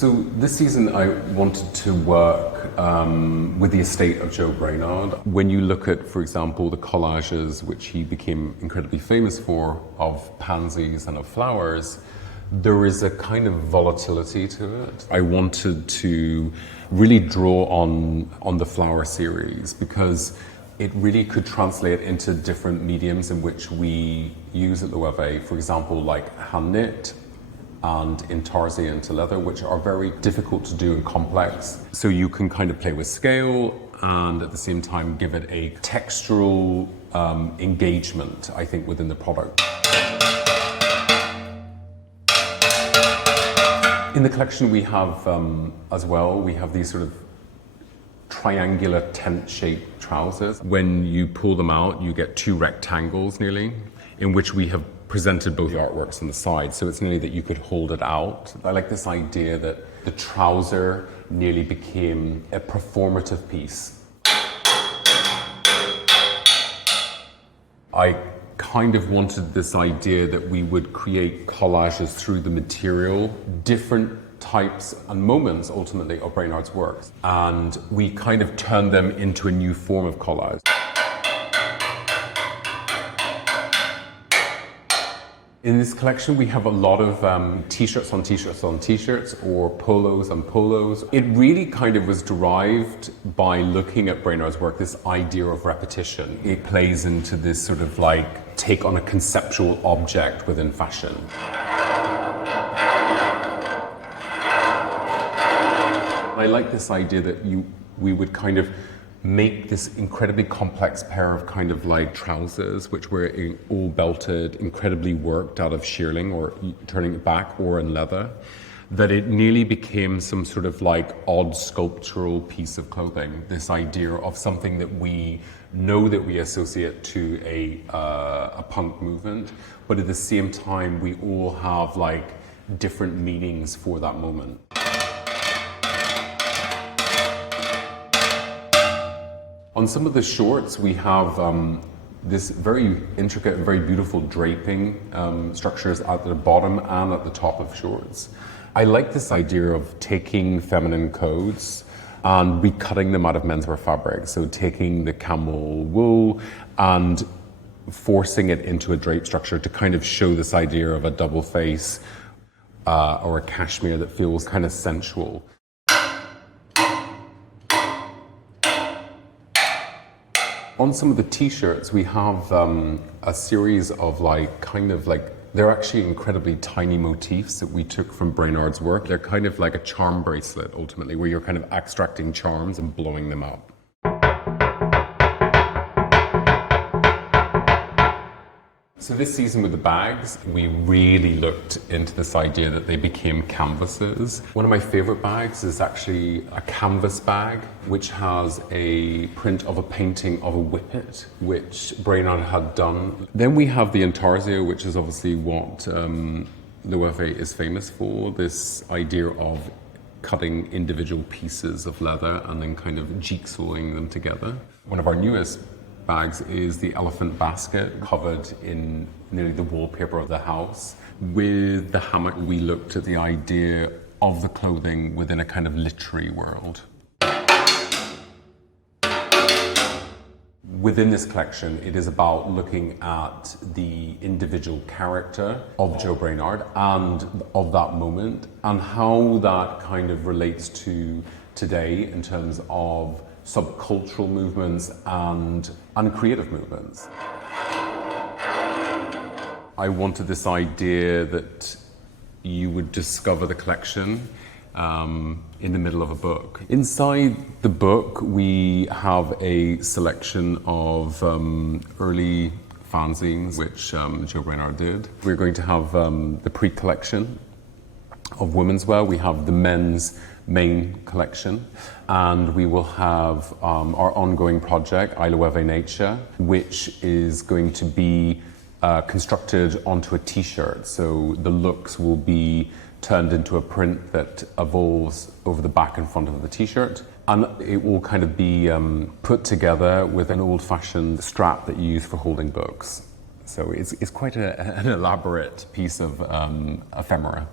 So this season I wanted to work with the estate of Joe Brainard. When you look at, for example, the collages which he became incredibly famous for, of pansies and of flowers, there is a kind of volatility to it. I wanted to really draw on the flower series because it really could translate into different mediums in which we use at Loewe. For example, like hand knit and intarsia into leather, which are very difficult to do and complex. So you can kind of play with scale and at the same time give it a textural engagement, I think, within the product. In the collection we have as well, we have these sort of triangular tent-shaped trousers. When you pull them out, you get two rectangles nearly, in which we have presented both the artworks on the side, so it's nearly that you could hold it out. I like this idea that the trouser nearly became a performative piece. I kind of wanted this idea that we would create collages through the material, different types and moments ultimately of Brainard's works, and we kind of turned them into a new form of collage. In this collection we have a lot of t-shirts on t-shirts on t-shirts, or polos on polos. It really kind of was derived by looking at Brainard's work, this idea of repetition. It plays into this sort of like take on a conceptual object within fashion. I like this idea that we would kind of make this incredibly complex pair of kind of like trousers, which were all belted, incredibly worked out of shearling or turning it back or in leather, that it nearly became some sort of like odd sculptural piece of clothing. This idea of something that we know that we associate to a punk movement, but at the same time we all have like different meanings for that moment. On some of the shorts, we have this very intricate and very beautiful draping structures at the bottom and at the top of shorts. I like this idea of taking feminine codes and recutting them out of menswear fabric. So taking the camel wool and forcing it into a drape structure to kind of show this idea of a double face or a cashmere that feels kind of sensual. On some of the t-shirts, we have a series of they're actually incredibly tiny motifs that we took from Brainard's work. They're kind of like a charm bracelet, ultimately, where you're kind of extracting charms and blowing them up. So this season with the bags, we really looked into this idea that they became canvases. One of my favorite bags is actually a canvas bag, which has a print of a painting of a whippet, which Brainard had done. Then we have the intarsia, which is obviously what Loewe is famous for, this idea of cutting individual pieces of leather and then kind of jigsawing them together. One of our newest bags is the elephant basket, covered in nearly the wallpaper of the house. With the hammock, we looked at the idea of the clothing within a kind of literary world. Within this collection, it is about looking at the individual character of Joe Brainard and of that moment, and how that kind of relates to today in terms of subcultural movements and creative movements. I wanted this idea that you would discover the collection in the middle of a book. Inside the book, we have a selection of early fanzines, which Joe Brainard did. We're going to have the pre-collection of women's wear. We have the men's main collection, and we will have our ongoing project, Loewe Nature, which is going to be constructed onto a t-shirt. So the looks will be turned into a print that evolves over the back and front of the t-shirt, and it will kind of be put together with an old-fashioned strap that you use for holding books. So it's quite an elaborate piece of ephemera.